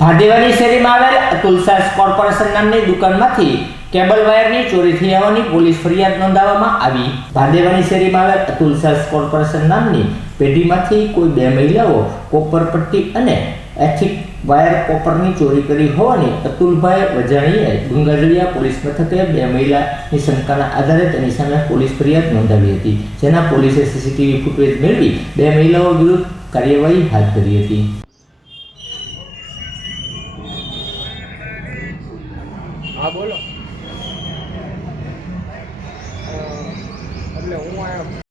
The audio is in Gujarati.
ભાદેવાની શેરીમાં આવેલ અતુલ સાસ કોર્પોરેશન નામની દુકાનમાંથી કેબલ વાયરની ચોરી થઈ હોવાની પોલીસ ફરિયાદ નોંધાવવામાં આવી। ભાદેવાની શેરીમાં આવેલ અતુલ સાસ કોર્પોરેશન નામની પેઢીમાંથી કોઈ બે મહિલાઓ કોપર પટ્ટી અને એથિક વાયર કોપરની ચોરી કરી હોવાની અતુલભાઈ વજાણીએ ગંગાજળિયા પોલીસ મથકે બે મહિલાની શંકાના આધારે તેની સામે પોલીસ ફરિયાદ નોંધાવી હતી, જેના પોલીસે સીસીટીવી ફૂટેજ મેળવી બે મહિલાઓ વિરુદ્ધ કાર્યવાહી હાથ ધરી હતી। હા બોલો। એટલે હું આયા